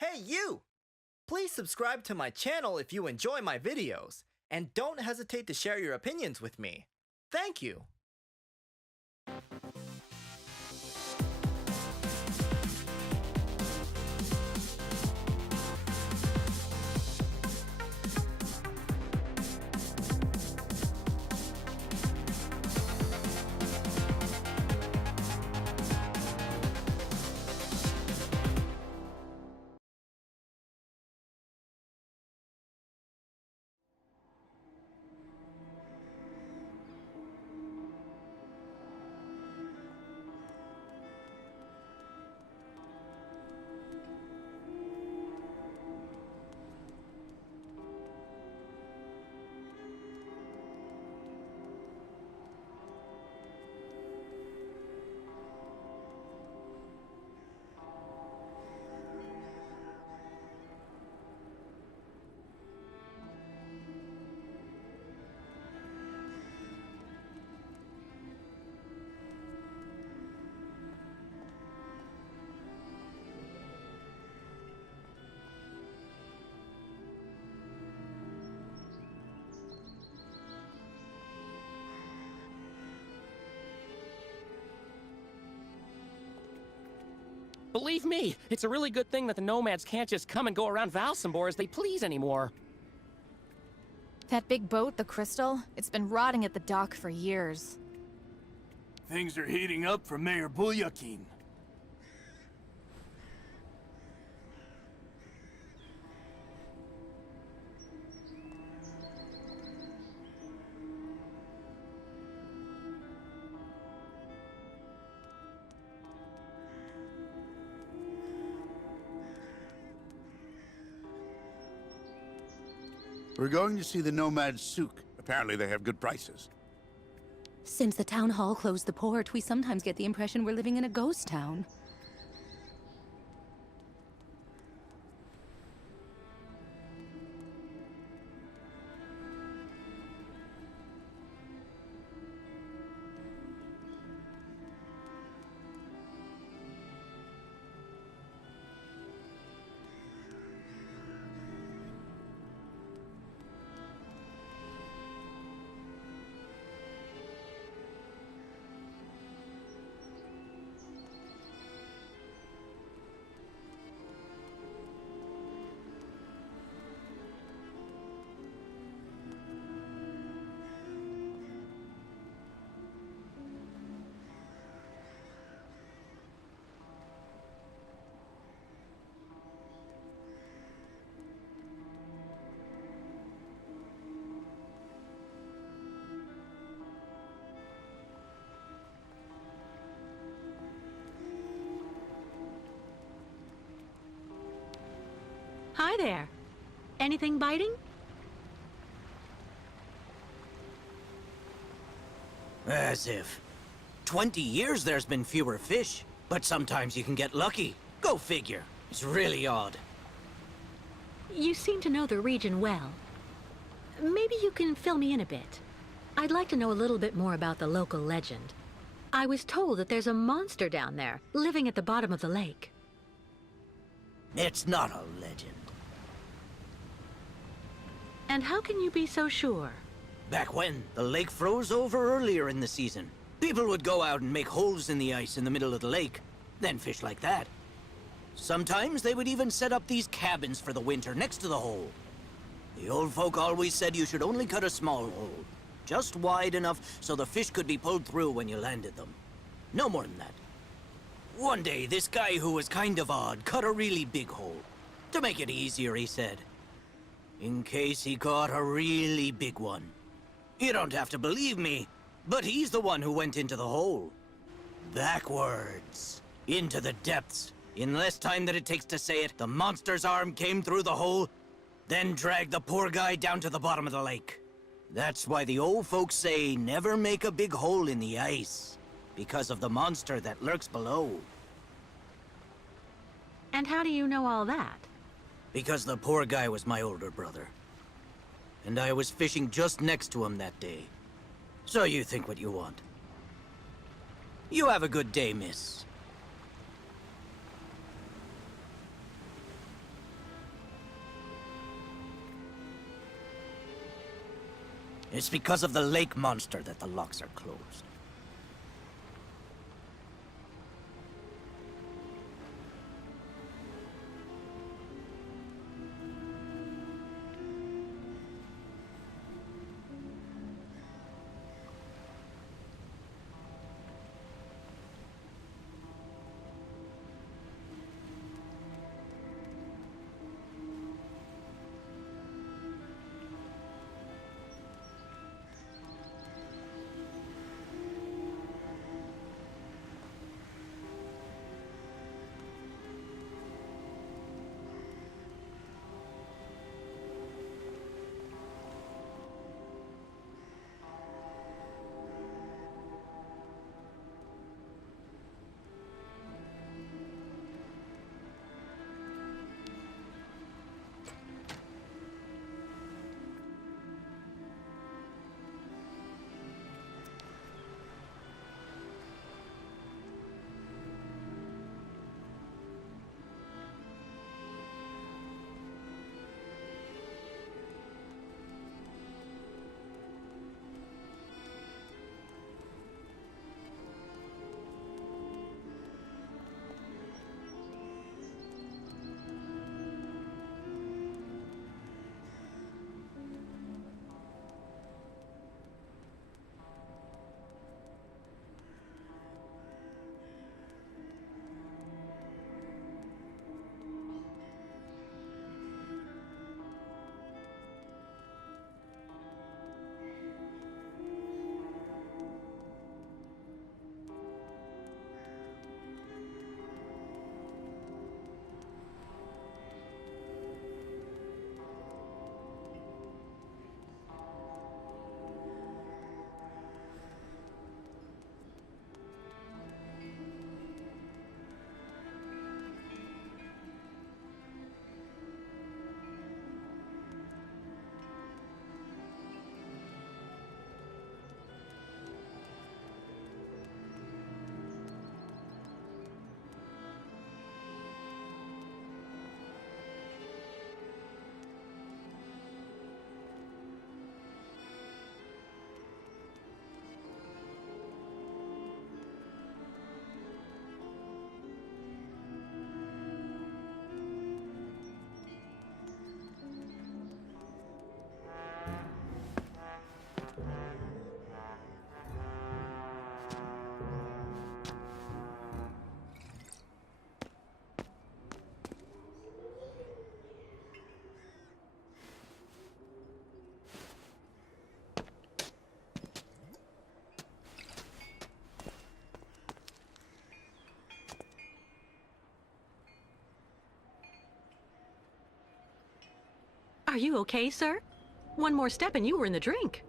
Hey you! Please subscribe to my channel if you enjoy my videos, and don't hesitate to share your opinions with me. Thank you! Believe me, it's a really good thing that the nomads can't just come and go around Valsembor as they please anymore. That big boat, the Crystal, it's been rotting at the dock for years. Things are heating up for Mayor Bulyakin. We're going to see the Nomad Souk. Apparently they have good prices. Since the town hall closed the port, we sometimes get the impression we're living in a ghost town. Hi there. Anything biting? As if. 20 years there's been fewer fish, but sometimes you can get lucky. Go figure. It's really odd. You seem to know the region well. Maybe you can fill me in a bit. I'd like to know a little bit more about the local legend. I was told that there's a monster down there, living at the bottom of the lake. It's not a legend. And how can you be so sure? Back when, the lake froze over earlier in the season. People would go out and make holes in the ice in the middle of the lake, then fish like that. Sometimes they would even set up these cabins for the winter next to the hole. The old folk always said you should only cut a small hole, just wide enough so the fish could be pulled through when you landed them. No more than that. One day, this guy who was kind of odd cut a really big hole. To make it easier, he said. In case he caught a really big one. You don't have to believe me, but he's the one who went into the hole. Backwards. Into the depths. In less time than it takes to say it, the monster's arm came through the hole, then dragged the poor guy down to the bottom of the lake. That's why the old folks say never make a big hole in the ice, because of the monster that lurks below. And how do you know all that? Because the poor guy was my older brother. And I was fishing just next to him that day. So you think what you want. You have a good day, miss. It's because of the lake monster that the locks are closed. Are you okay, sir? One more step and you were in the drink.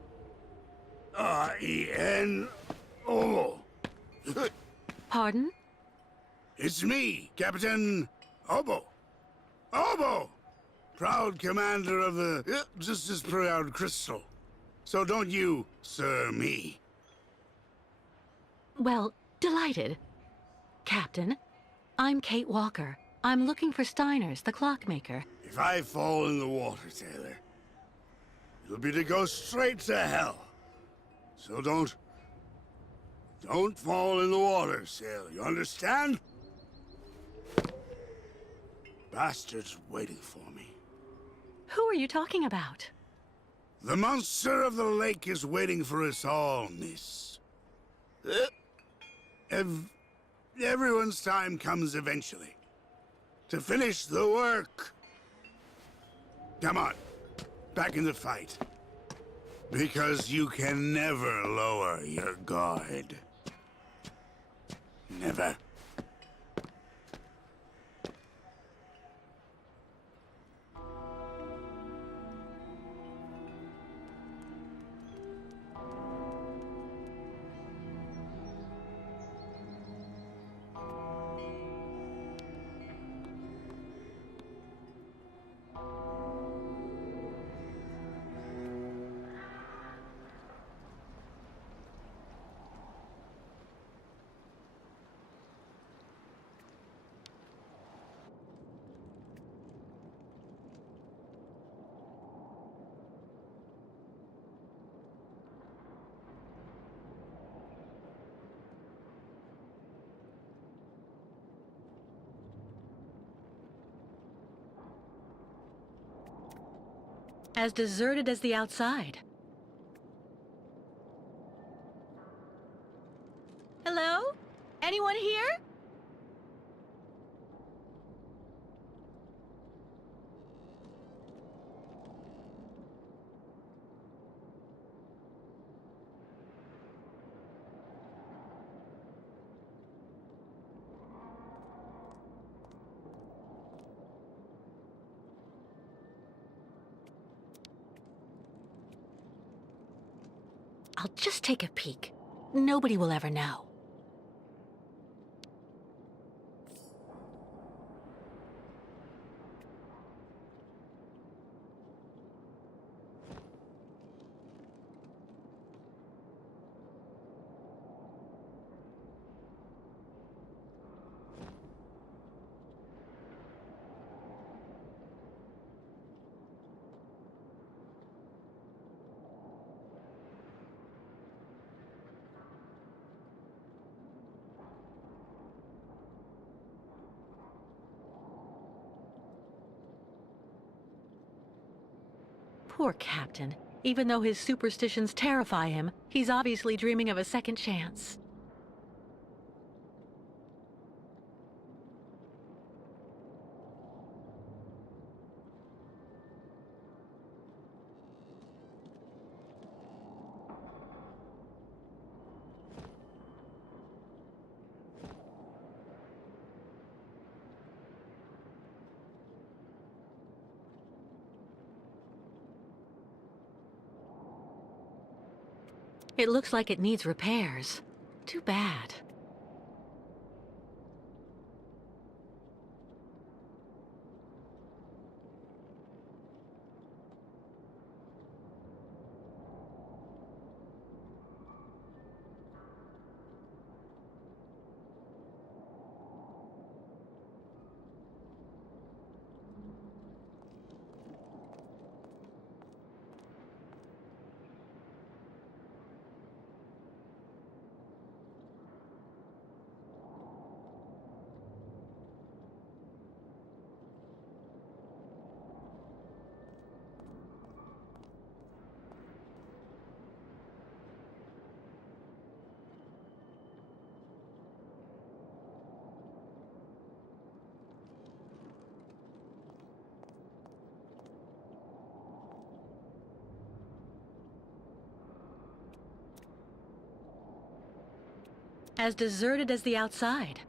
I-N-O. Pardon? It's me, Captain Obo. Obo! Proud commander of the just as proud crystal. So don't you, sir, me. Well, delighted. Captain, I'm Kate Walker. I'm looking for Steiner's, the clockmaker. If I fall in the water, Taylor, it'll be to go straight to hell. So don't fall in the water, sailor. You understand? Bastard's waiting for me. Who are you talking about? The monster of the lake is waiting for us all, miss. Everyone's time comes eventually. To finish the work. Come on, back in the fight. Because you can never lower your guard. Never. As deserted as the outside. Hello? Anyone here? I'll just take a peek. Nobody will ever know. Poor Captain. Even though his superstitions terrify him, he's obviously dreaming of a second chance. It looks like it needs repairs. Too bad. As deserted as the outside.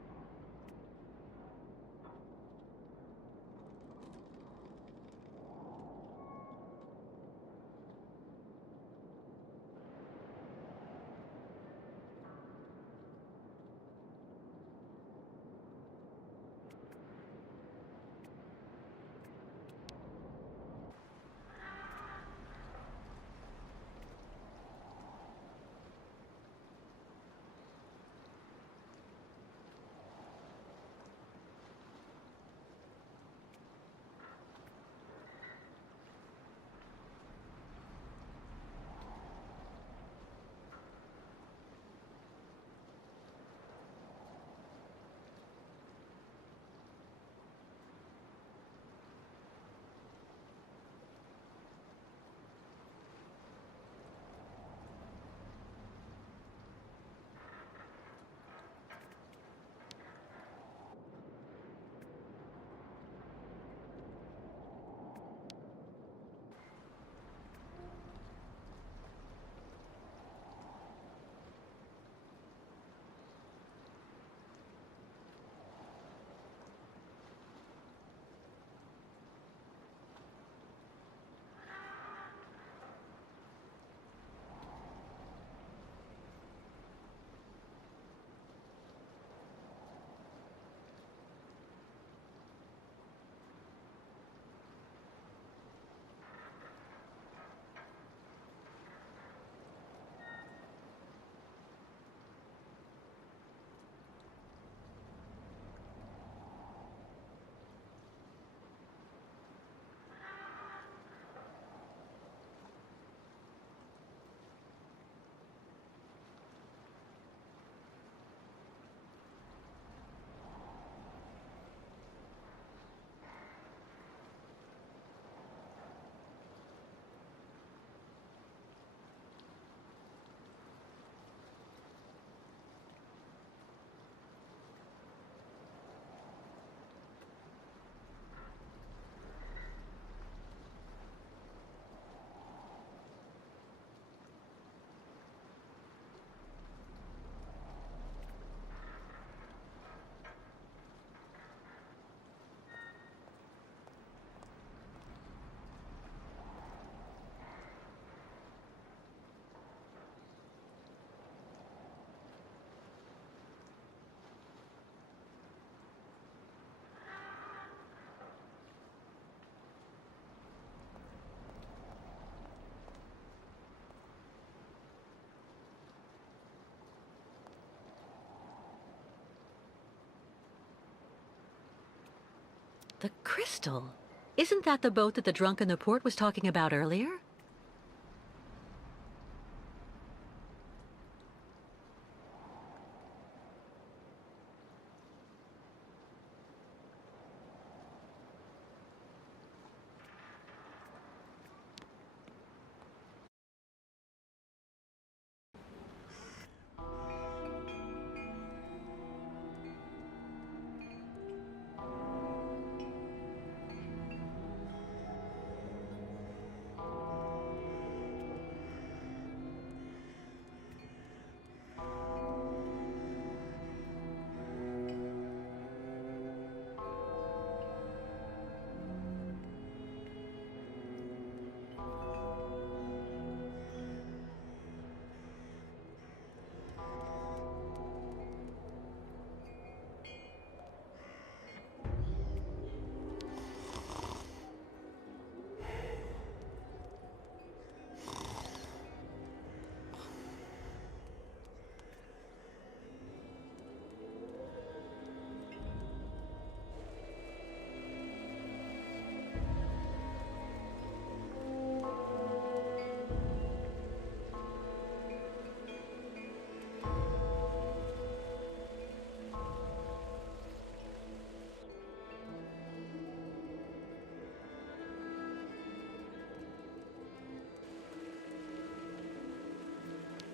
The crystal. Isn't that the boat that the drunk in the port was talking about earlier?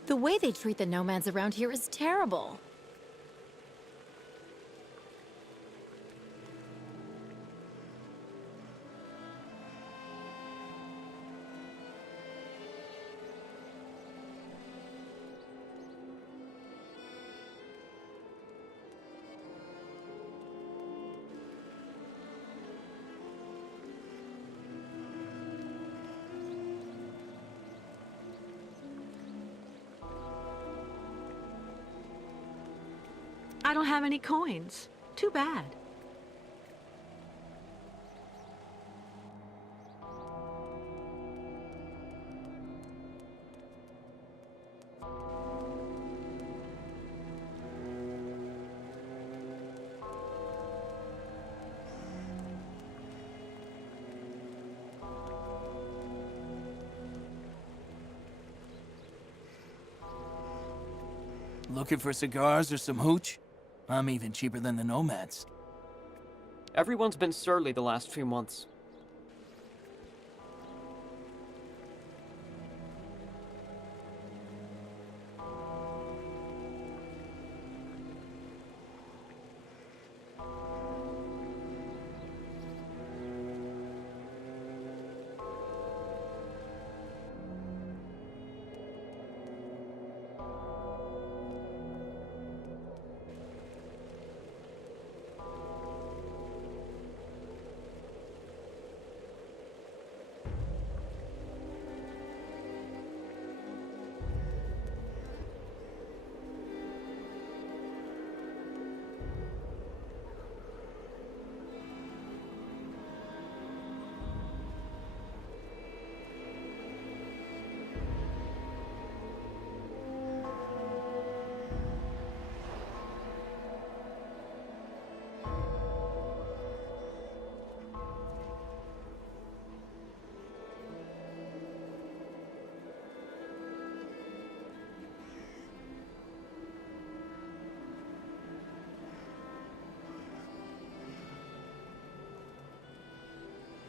The way they treat the nomads around here is terrible. I don't have any coins. Too bad. Looking for cigars or some hooch? I'm even cheaper than the nomads. Everyone's been surly the last few months.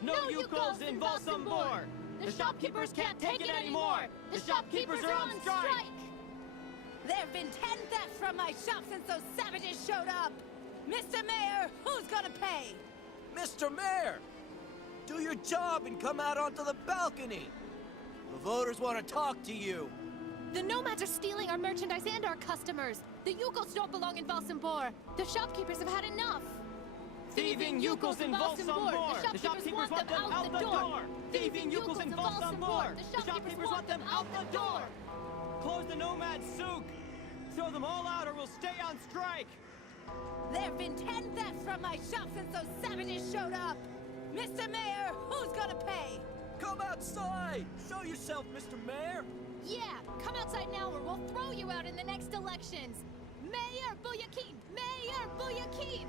No Youkols in Valsembor! The shopkeepers can't take it anymore! The shopkeepers are on strike! There have been 10 thefts from my shop since those savages showed up! Mr. Mayor, who's gonna pay? Mr. Mayor! Do your job and come out onto the balcony! The voters want to talk to you! The nomads are stealing our merchandise and our customers. The Youkols don't belong in Valsembor. The shopkeepers have had enough. Thieving Youkols in Valsembor! The shopkeepers want them out the door! Thieving Youkols in Valsembor! The shopkeepers want them out the door! Close the nomad souk! Throw them all out or we'll stay on strike! There have been 10 thefts from my shop since those savages showed up! Mr. Mayor, who's gonna pay? Come outside! Show yourself, Mr. Mayor! Yeah, come outside now or we'll throw you out in the next elections. Mayor Bouyakin! Mayor Bouyakin!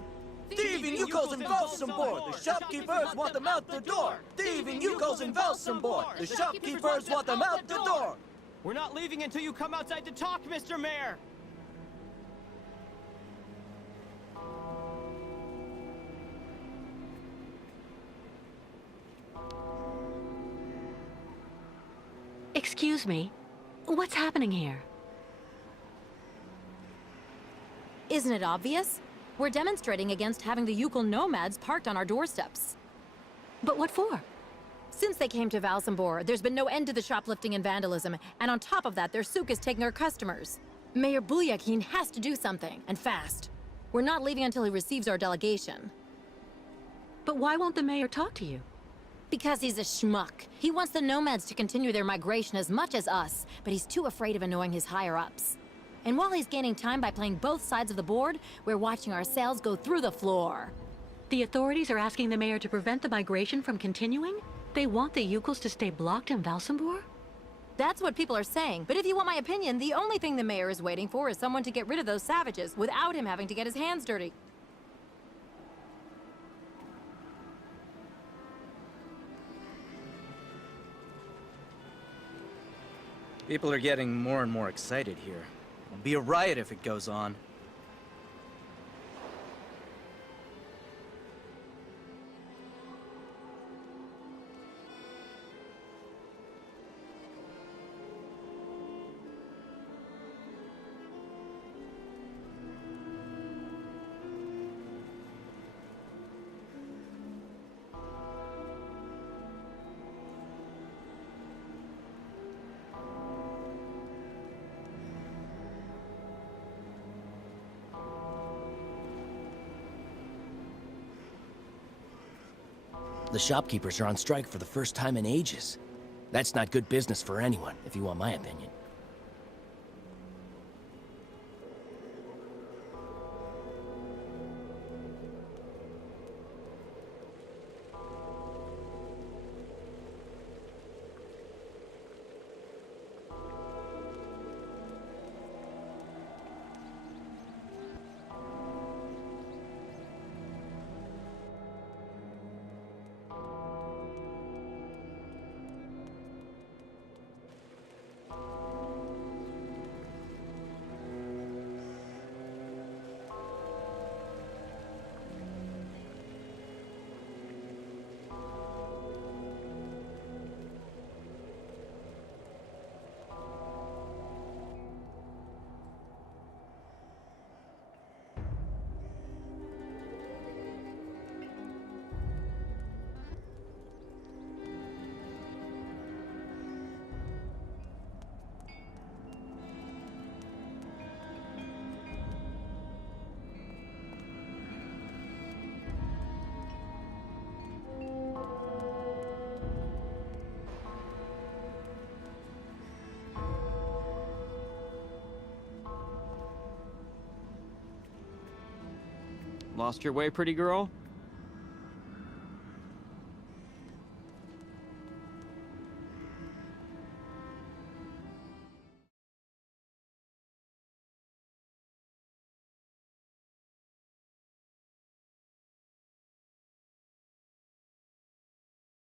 Thieving Youkols in Valsembor! The shopkeepers want them out the door! Thieving Youkols in Valsembor! The shopkeepers want them out the door! We're not leaving until you come outside to talk, Mr. Mayor! Excuse me. What's happening here? Isn't it obvious? We're demonstrating against having the Youkol nomads parked on our doorsteps. But what for? Since they came to Valsembor, there's been no end to the shoplifting and vandalism, and on top of that, their souk is taking our customers. Mayor Bulyakin has to do something, and fast. We're not leaving until he receives our delegation. But why won't the mayor talk to you? Because he's a schmuck. He wants the nomads to continue their migration as much as us, but he's too afraid of annoying his higher-ups. And while he's gaining time by playing both sides of the board, we're watching our sales go through the floor. The authorities are asking the mayor to prevent the migration from continuing? They want the Youkols to stay blocked in Valsembor? That's what people are saying, but if you want my opinion, the only thing the mayor is waiting for is someone to get rid of those savages without him having to get his hands dirty. People are getting more and more excited here. It'll be a riot if it goes on. The shopkeepers are on strike for the first time in ages. That's not good business for anyone, if you want my opinion. Lost your way, pretty girl?